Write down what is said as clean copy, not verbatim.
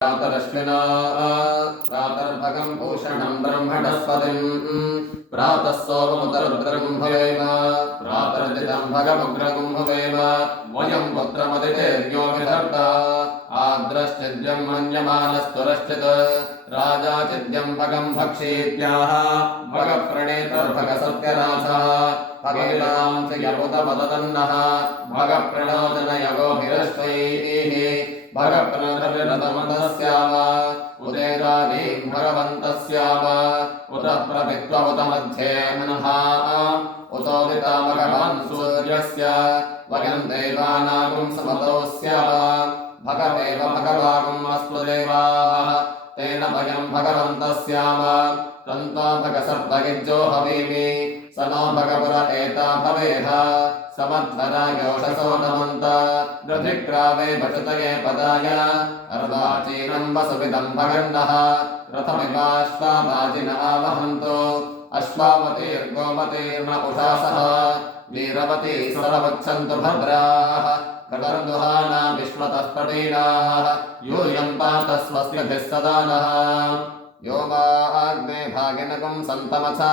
प्रातरश्विना प्रातर्भगं भूषणं ब्रह्मणस्पतिं प्रातः सोममुतरुद्रगुं भवेम प्रातर्जितं भगमुग्रगुं भवेम वयं पुत्रमदितेर्यो विधर्ता आद्रश्चिद्यं मन्यमानस्तुरश्चित् राजाचिद्यं भगं भक्षीत्याह भगप्रणेतर्भगसत्यरासः भगविलां च यमुदमदतन्नः भगप्रणोदनयगोभिरश्वैः भगप्रणतर्यतमन्तस्याम उदेदानीं भगवन्तस्याम उत प्रवित्वमुत मध्ये मनः उतोदितामगवान् सूर्यस्य वयं देवानागुं समतो स्याम भगवेव भगवागुम् अस्तु देवाः तेन वयं भगवन्तः स्याम तन्तो भगसर्वगिज्जो हवीमि स नो भगपुर एता भवेह समध्वरायोषसो नमन्त रथिक्रावे भचतये पदाय अर्वाचीनं वसुविदं भगन्नः रथमिवाश्वावाजिन आवहन्तो अश्वावतीर्गोमतीर्न उषासः वीरवती सरवच्छन्तु भद्राः कटर्दुहाना विश्वतः पटीनाः यूयं पात स्वस्तिभिः सदा नः यो वा अग्ने भागिनकुं सन्तमसा